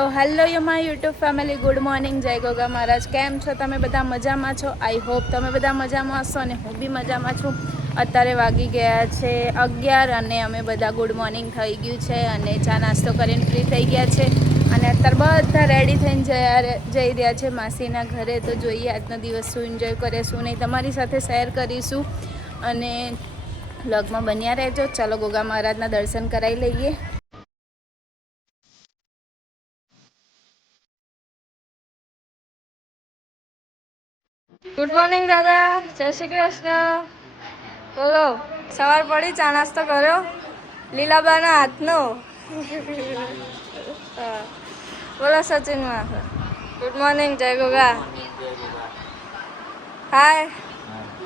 So hello my YouTube family, good morning, જય ગોગા મહારાજ. કેમ છો તમે બધા? મજામાં છો? આઈ હોપ તમે બધા મજામાં હશો અને હું બી મજામાં છું. અત્યારે વાગી ગયા છે 11 અને અમે બધા ગુડ મોર્નિંગ થઈ ગયું છે અને ચા નાસ્તો કરીને ફ્રી થઈ ગયા છે અને અત્યારે બધા રેડી થઈને જઈ રહ્યા છે માસીના ઘરે. તો જોઈએ આજનો દિવસ શું એન્જોય કરે શું નહીં, તમારી સાથે શેર કરીશું અને વ્લોગમાં બન્યા રહેજો. ચાલો ગોગા મહારાજના દર્શન કરાવી લઈએ. ગુડ મોર્નિંગ દાદા, જય શ્રી કૃષ્ણ. બોલો, સવાર પડી, ચા નાસ્તો કર્યો લીલાબાના હાથનો. બોલો સચિનમાં, ગુડ મોર્નિંગ, જય ગોગા. હાય,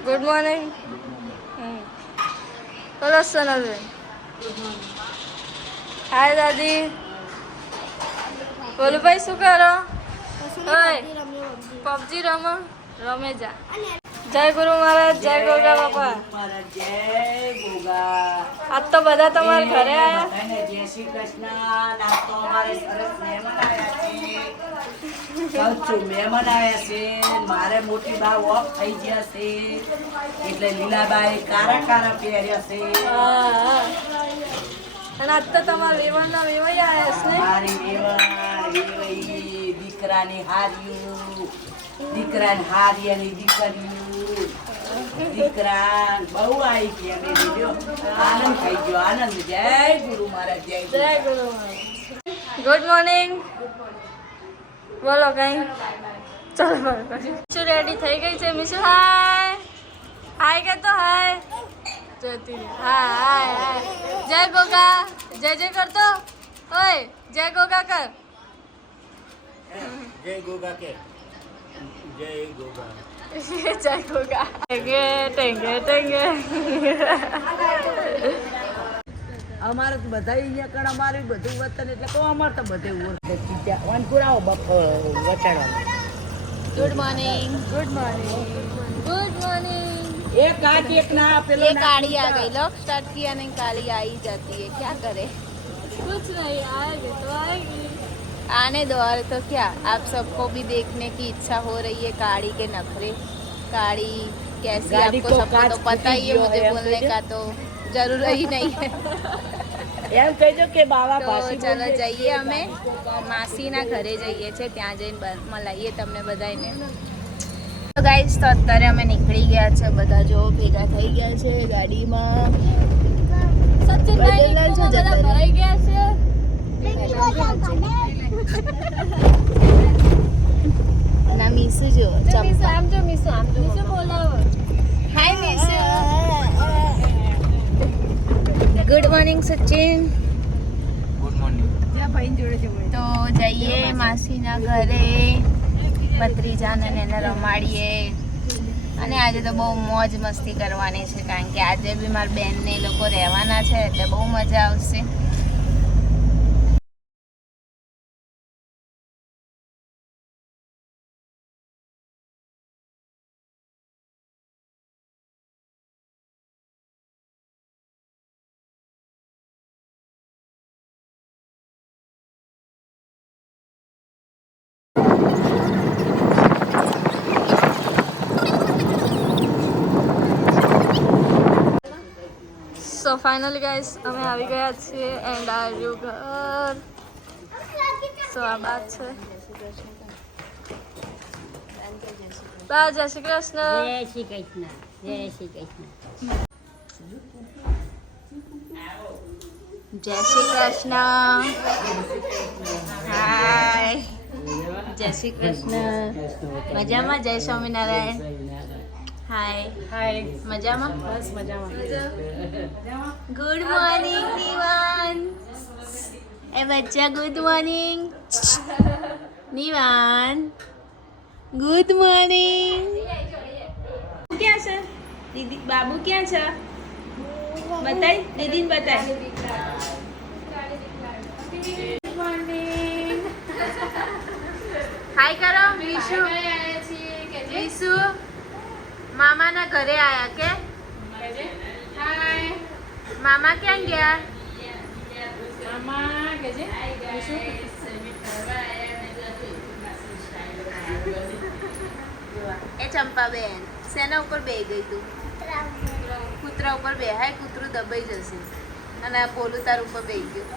ગુડ મોર્નિંગ. બોલો સોનલબેન, હાય દાદી. બોલો ભાઈ, શું કરો? પબજી રમો, રમે જા. જય ગુરુ મહારાજ, જય ગોગા બાપા. જય ગોગા. આજ તો બધા તમારા ઘરે આવ્યા. જય શ્રી કૃષ્ણ. આજ તો અમારે સરસ મહેમાન આવ્યા છે. કહું છું, મહેમાન આવ્યા છે. મારે મોટી બા ઓફ થઈ ગયા છે એટલે લીલાબાએ કારા કારા પહેર્યા છે. અને આજ તો તમારા વેવણના વેવાઈ આવ્યા છે. મારી વેવણ વેવાઈ, દીકરાની હાર્યું, દીકરાની હારિયાની દીકરીઓ, દીકરા બહુ આવી ગયા. મેં લીધો આનંદ થઈ ગયો, આનંદ. જય ગુરુ મહારાજ, જય જય ગુરુ મહારાજ. Good morning. બોલો કઈ. ચાલો શું રેડી થઈ ગઈ છે મીશુ? હાય હાય કે તો હાય જતી હા હાય હાય. જય ગોગા, જય જય કરતો. ઓય જય ગોગા કર. જય ગોગા કે જય ગોગા. જય ગોગા. ટેંગે ટેંગે ટેંગે. અમારે તો બધા અહીંયા કણ અમારે બધું વતન એટલે કહો અમારે તો બધે વાનપુરાઓ વટાડવાનું. Good morning, good morning, good morning. એક કાચ એક ના પેલો ये गाड़ी आ गई, लॉक स्टार्ट किया नहीं, गाड़ी आ ही जाती है, क्या करे. कुछ नहीं, आएगी तो आएगी. आने दो. और तो क्या, आप सबको भी देखने की इच्छा हो रही है गाड़ी के नखरे. गाड़ी कैसी, गाड़ी आपको को सबको तो काट पता ही है, मुझे है, बोलने का तो जरूर ही नहीं है. એમ કહેજો કે બાવા તો ચાલો જઈએ, અમે માસીના ઘરે જઈએ છે, ત્યાં જઈને મળાઈએ તમને બધાને. તો ગાઈસ, તો અત્યારે અમે નીકળી ગયા છે, બધા જો ભેગા થઈ ગયા છે ગાડીમાં. સચિનભાઈ છે, બધા ભરાઈ ગયા છે. ના મીસુ જો, આમ જો મીસુ, આમ જો મીસુ બોલાવો. Hi Misu. Good morning Sachin. Good morning. તો જઈએ માસીના ઘરે, ભત્રીજાને એને રમાડીએ અને આજે તો બહુ મોજ મસ્તી કરવાની છે, કારણ કે આજે બી મારા બેનને એ લોકો રહેવાના છે એટલે બહુ મજા આવશે. સો ફાઇનલી ગાઈસ, અમે આવી ગયા છીએ એન્ડ આવ્યું ઘર. સો આ બાત છે. બા જય શ્રી કૃષ્ણ. જય શ્રી કૃષ્ણ, જય શ્રી કૃષ્ણ. જય શ્રી કૃષ્ણ. હાય, જય શ્રી કૃષ્ણ. મજામાં? જય સ્વામિનારાયણ. હાય હાય. મજામાં? બસ મજામાં. Good morning Nivan. એ બચ્ચા good morning. Nivan good morning. ક્યાં છે દીદી? બાબુ ક્યાં છે? બતાય દીદીને, બતાય. Good morning. હાય કરો વિશુ. વિશુ મામાના ઘરે આયા કે? હાય. મામા ક્યાં ગયા? મામા કે છે એ ચંપાબેન શેના ઉપર બેહી ગઈ તું? કૂતરા ઉપર બેહાય, કૂતરું દબાઈ જશે. અને આ પોલું તાર ઉપર બેહી ગયું.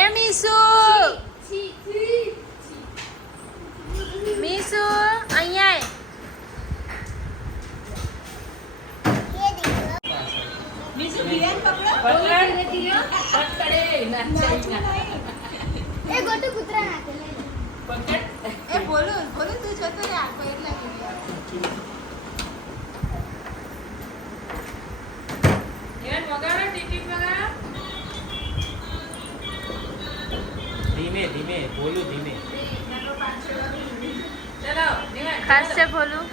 એ મીસુ, મીસુ અહીંયા આય. એ બોલું બોલું તું જતો રે આખો એટલા ધીમે ધીમે બોલું ધીમે ખાસ છે બોલું.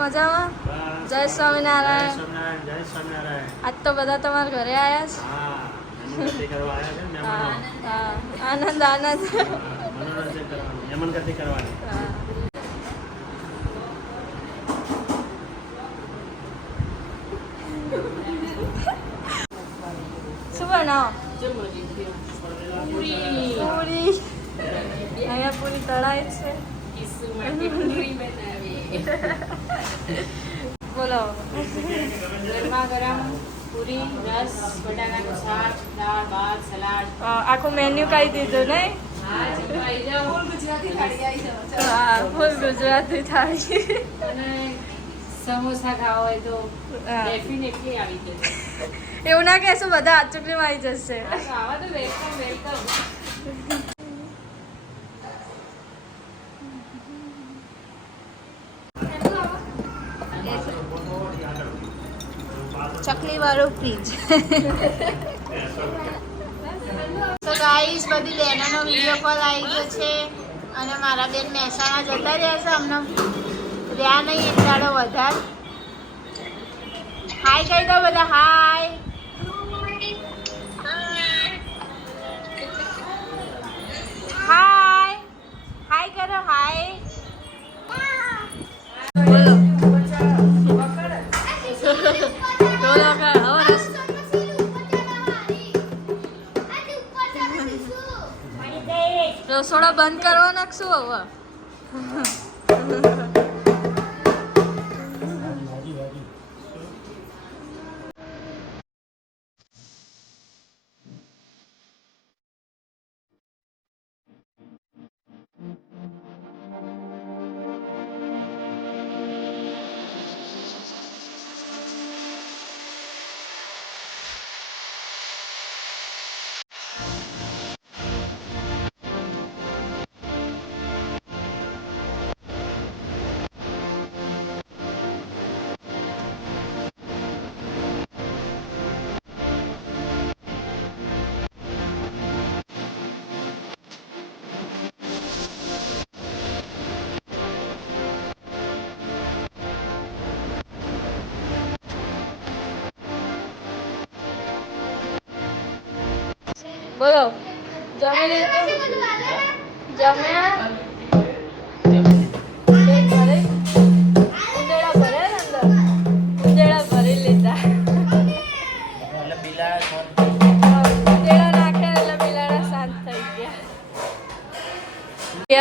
મજામાં? જય સ્વામિનારાયણ. જય સ્વામિનારાયણ. આજ તો બધા તમારા ઘરે આવ્યા છે. હા મનોરંજન કરવા આવ્યા છે ને હા, મહેમાનો. હા. આનંદ આનંદ. હા, મનોરંજન કરવાનું મહેમાન ગતિ કરવાની. હા. શું બનાવો? પૂરી. અહીંયા પૂરી તળાય છે. બોલો. ગરમા ગરમ પૂરી, રસ, બટાકાનું શાક, દાળ, ભાત, સલાડ. આખું મેન્યુ કહી દીધું નહીં? હા, જમવા આવી જાઓ. હા, ફૂલ ગુજરાતી થાળી. અને સમોસા ખાવા હોય તો હા. ડેફિનેટલી આવી જશે. એવું ના કહેશું, બધા આચુકલીમાં આવી જશે. હા, તો આવા તો વેલકમ વેલકમ. ચકલી વાળું ફ્રીજ. તો ગાઈસ બધી બહેનોનો વિડીયો કોલ આવી ગયો છે અને મારા બેન મહેસાણા જતા રહ્યા છે. અમને રહ્યા નહીં એક દાડો વધારે. હાય કહી દો બધા, હાય. હાય હાય કરો, હાય. બોલો. ઢોલો કર, હવે રસ. રસોડા બંધ કરવાના કે શું હવે? બોલો. જમી લીધું? જમ્યા? પેટ ભરાઈ? ઉંદેડા ભર્યા ને અંદર? ઉંદેડા ભરી લીધા. એટલે બિલા ઉંદેડા નાખ્યા એટલે બિલાડા શાંત થઈ ગયા.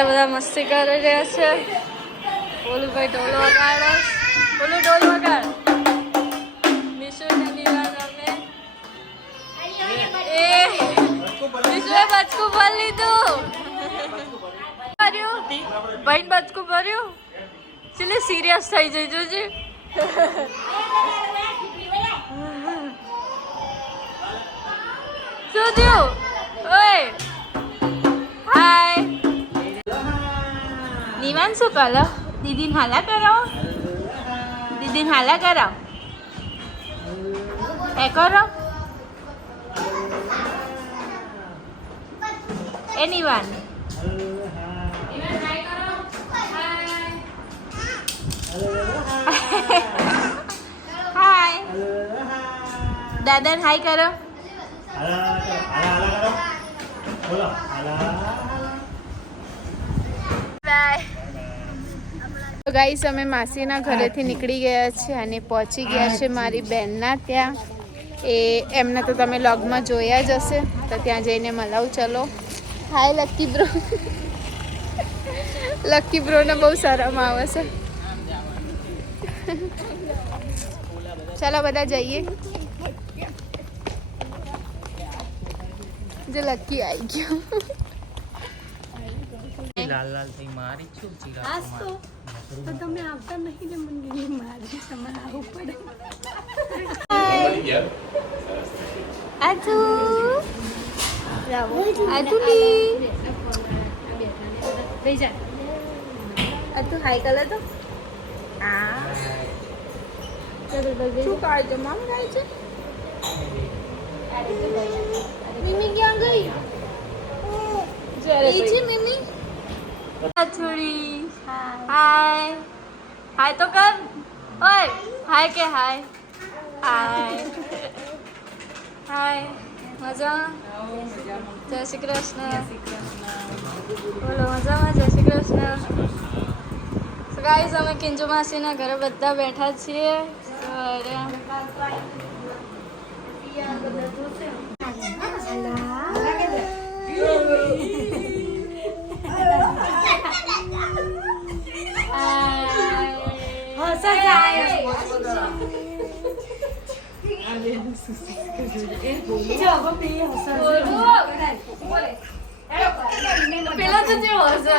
બધા મસ્તી કરી રહ્યા છે. ઓલું ભાઈ ઢોલ વગાડે. ઓલું ઢોલ વગાડ. મિશુ ને નિવાન રમે. એ વિશ્વે બચકું ભરી લીધું. ભર્યું ભાઈ બચકું ભર્યું. ચલે સિરિયસ થઈ જઈ જોજે. શું થયું? ઓય હાય. નિવાન શું કરો? દીદીને હાલા કરાવો. દીદીને હાલા કરાવો. એ કરો. Anyone? Hi. દાદાને હાય કરો. બાય. ગાઈસ અમે માસીના ઘરેથી નીકળી ગયા છે અને પહોંચી ગયા છે મારી બહેનના ત્યાં. એમને તો તમે લોગમાં જોયા જ હશે, તો ત્યાં જઈને મળાવું. ચલો. હાય લકી બ્રો. લકી બ્રોને બહુ શરમ આવે છે. ચાલો બધા જઈએ. જે લકી આવી ગયો. લાલ લાલ થઈ મારી છું આજ તો તમે આવતા નહીં ને મને મારી તમારે આવવું પડે. આજુ આજુલી આજુ હાય કલર તો શું કાઢ છે મમ ગાય છે. મિમી ક્યાં ગઈ? એ છે મિમી. છોડી હાય હાય તો કર. ઓય હાય કે હાય હાય હાય. મજા? જય શ્રી કૃષ્ણ. બોલો મજામાં? જય શ્રી કૃષ્ણ. So guys, અમે કિંજુ માસીના ઘરે બધા બેઠા છીએ. પેલા તો જેવો હશે.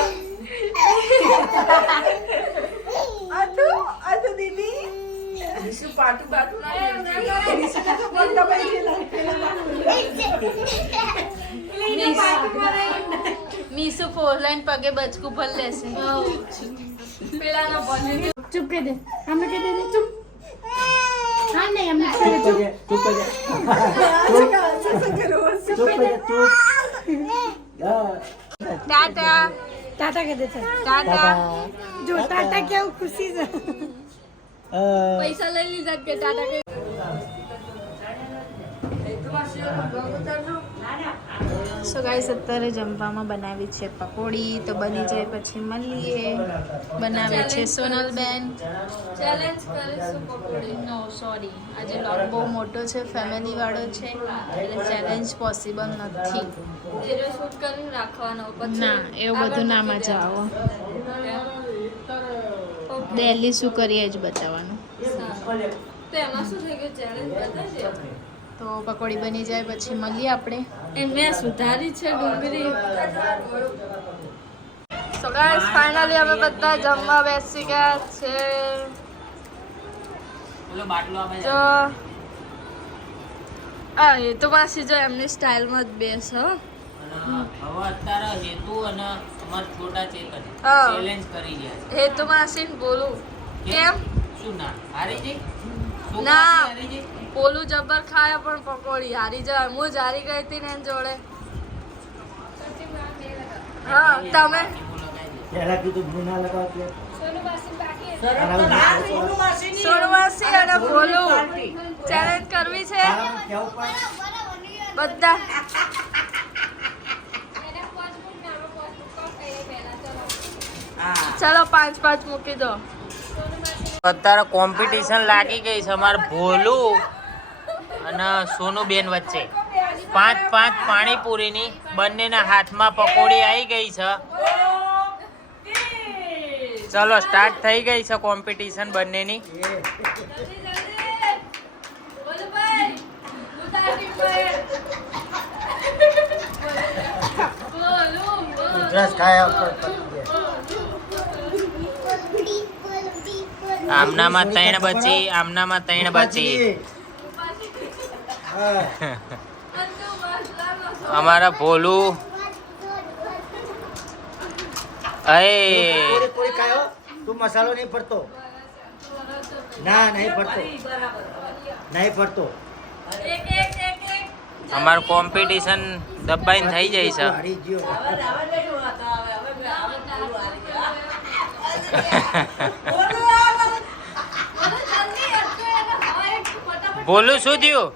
મીસુ ફોર લાઈન પગે બચકું ભર લેશે. પેલા નો ભલે ચૂપ કરી દે. અમે કહી દે ચૂપ. હા નહીં અમને ચૂપ ટાટા ટાટા કહી દે છે. ટાટા. જો ટાટા કેવું ખુશી છે. પૈસા લઈ લીધા કે ટાટા કે. સો ગાઈસ અત્યારે જમવામાં બનાવી છે પકોડી. તો બની જાય પછી મળીએ. બનાવે છે સોનલબેન. ચેલેન્જ કરીશું પકોડી. નો સોરી, આજે લોગ બહુ મોટો છે, ફેમિલી વાળો છે, એટલે ચેલેન્જ પોસિબલ નથી. શૂટ કરી રાખવાનો ના, એવું બધું ના મજા આવે. દિલ્હી શું કરીએ જ બતાવવાનું. તો એમાં શું થઈ ગયું? ચેલેન્જ બતાવજે. તો પકોડી બની જાય પછી મળીએ આપણે. મેં સુધારી છે ડુંગળી. સો ગાઈસ ફાઇનલી અમે બધા જમવા બેસી ગયા છે. જો આ એ તો પાછી જો એમની સ્ટાઇલમાં જ બેસ. હવે અત્યારે હેતુ અને અમાર છોટા ચેતન હા. ચેલેન્જ કરી રહ્યા છે. હેતુ માસીને બોલું કેમ? શું ના હારી જઈ? શું ના. હારી જઈ? પોલું જબર ખાય પણ પકોડી હારી જાય. હું જ હારી ગઈ હતી ને એની જોડે. હા તમે સોનવાસી અને ભોલું ચેલેન્જ કરવી છે બધા. ચલો 5-5 મૂકી દો. અત્યારે કોમ્પિટિશન લાગી ગઈ છે અમાર ભોલું અને સોનુબેન વચ્ચે. 5-5 પાણીપુરીની બંનેના હાથમાં પકોડી આવી ગઈ છે. ચલો સ્ટાર્ટ થઈ ગઈ છે કોમ્પિટિશન બંનેની. આમનામાં 3 બચી, આમનામાં 3 બચી. અમારા ભોલું તું મસાલો નહીં પડતો. ના નહીં પડતો, નહીં પડતો. અમારું કોમ્પિટિશન દબાઈને થઈ જાય છે. હારી ગયો. ભોલું શું થયું?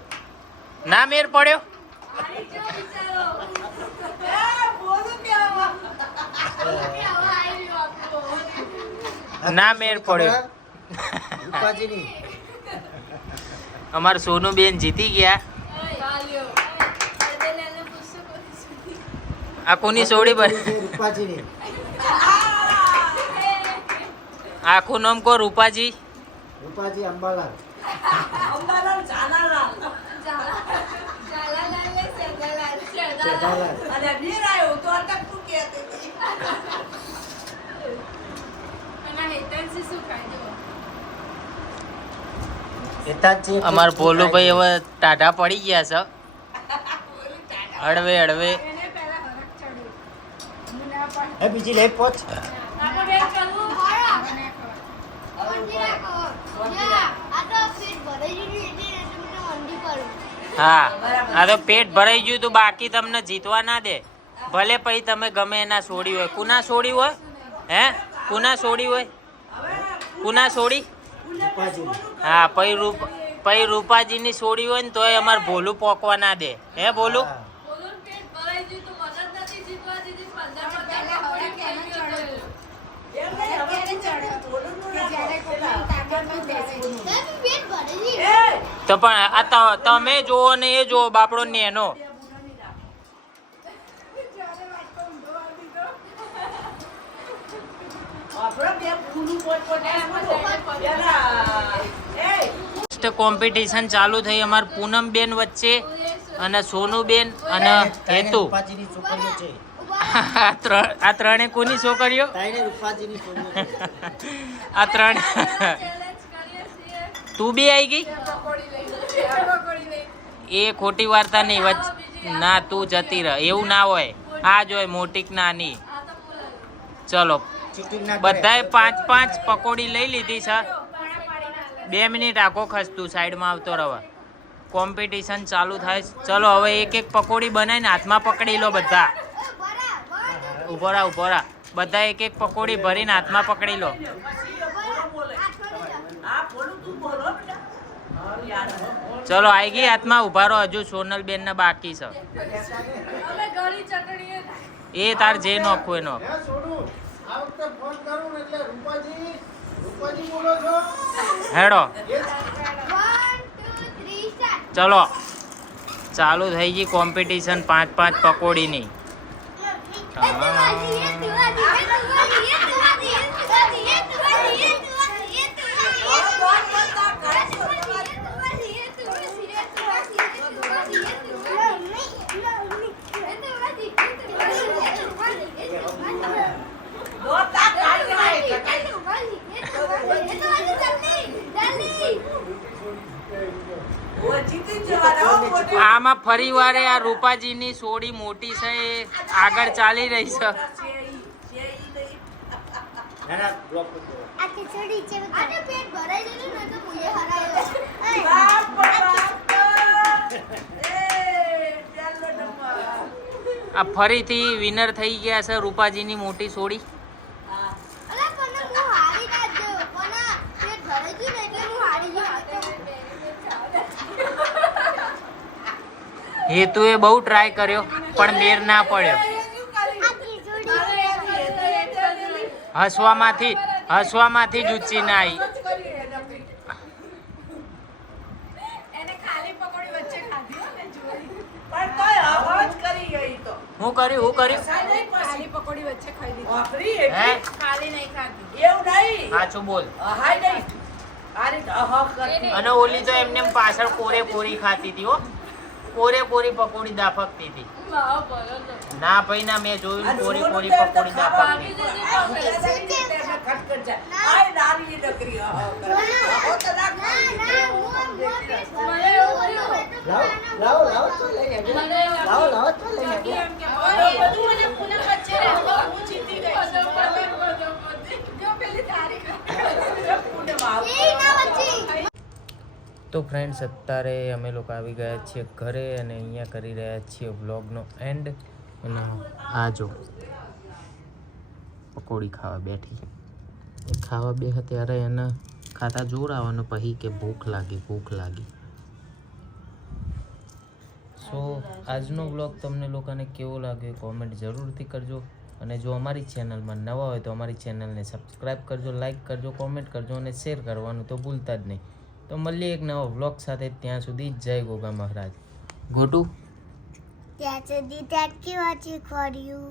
ના મેર પડ્યો. ના મેળ પડ્યો. રૂપાજીની અમાર સોનું બેન જીતી ગયા. આ કોની સોડી બન રૂપાજીની આખું નામ કો રૂપાજી. રૂપાજી અંબાલાલ અંબાલાલ ઝાલાલાલ શેઠાલાલ. અને વીર આવ્યો તો અટક તું કહેતી હતી. હેતાજી એટલે અમાર ભોલુભાઈ હવે ટાઢા પડી ગયા છે. હળવે હળવે હે બીજી લેટ પહોંચ. હા આ તો પેટ ભરાઈ ગયું તું, બાકી તમને જીતવા ના દે. ભલે પછી તમે ગમે એના છોડી હોય. કુના છોડી હોય? હે કુના છોડી હોય? કુના છોડી? રૂપાજીની હા પછી રૂપાજીની છોડી હોય ને તોય અમાર ભોલું પોકવા ના દે. હે ભોલું? હા. એમ નહીં, હવે તું બોલનું ના એ તો પણ આ તમે જોવો ને એ જોવો બાપડો નેનો. આપણો બે ફૂલું પોટ એ કોમ્પિટિશન ચાલુ થઈ અમાર પૂનમ બેન વચ્ચે અને સોનુ બેન અને હેતુ. રૂપાજીની છોકરીઓ છે. આ ત્રણે કોની છોકરીઓ? તાઈને રૂપાજીની છોકરીઓ છે. આ ત્રણ તું બી આવી ગઈ? એ ખોટી વાર્તા નહીં ના, તું જતી રહ. એવું ના હોય. આ જ હોય મોટી કે નાની. ચલો ચીટિંગ ના કરે. બધાએ 5-5 પકોડી લઈ લીધી છે. 2 મિનિટ આખો ખસતું સાઈડમાં આવતો રહે. કોમ્પિટિશન ચાલુ થાય. ચલો હવે એક એક પકોડી બનાવીને હાથમાં પકડી લો બધા. ઉભો રહા. બધા એક એક પકોડી ભરીને હાથમાં પકડી લો. આ બોલું તું બોલો બેટા. હા યાર ચલો આઈ ગઈ હાથમાં. ઉભા રહો, હજુ સોનલ બેન ને બાકી છે. એ તાર જે નોખવું એ નોખ. હેડો ચલો ચાલુ થઈ ગઈ કોમ્પિટિશન 5-5 પકોડીની. ઓ જીતી જવાના હો મોટા. આમાં ફરી વારે આ રૂપાજીની સોડી મોટી છે એ આગળ ચાલી રહી છે. ના, ના, બ્લોક કરી દો. બાપ બાપ. એ ચાલો નંબર. આ ફરીથી વિનર થઈ ગયા છે રૂપાજીની મોટી સોડી. હેતુએ બહુ ટ્રાય કર્યો પણ મેર ના પડ્યો. હસવામાંથી જ ઊંચી ના આવી. પણ તોય અવાજ કરી ગઈ તો. હું કર્યું સાઈ નહીં પછી. વાપરી હે એટલે એવું નહીં. સાચું બોલ. હાય નહીં. આ રીતે અહ કરતી. અને ઓલી તો એમને એમ પાછળ કોરી ખાતી હતી હો. કોરી પકોડી દાફકતી હતી. ના ભાઈ ના, મેં જોયું કોરી પકોડી દાફકતી. ખટખટ જાય. આય નાની નકરી અહ કરે. અહ તો ના કરી. લાવો તો લઈને આવજો. લાવો તો લઈને આવજો. તો ફ્રેન્ડ્સ અત્યારે અમે લોકો આવી ગયા છીએ ઘરે અને અહીંયા કરી રહ્યા છીએ વ્લોગનો એન્ડ. અને આ જો પકોડી ખાવા બેઠી. ખાવા બે ત્યારે એને ખાતા જોર આવવાનું પછી કે ભૂખ લાગી. સો આજનો વ્લોગ તમને લોકોને કેવો લાગ્યો કોમેન્ટ જરૂરથી કરજો. અને જો અમારી ચેનલમાં નવા હોય તો અમારી ચેનલને સબસ્ક્રાઈબ કરજો, લાઈક કરજો, કોમેન્ટ કરજો અને શેર કરવાનું તો ભૂલતા જ નહીં. તો મળીએ એક નવા વ્લોગ સાથે. ત્યાં સુધી જય ગોગા મહારાજ. ગોટુ ત્યાં સુધી thank you watching for you.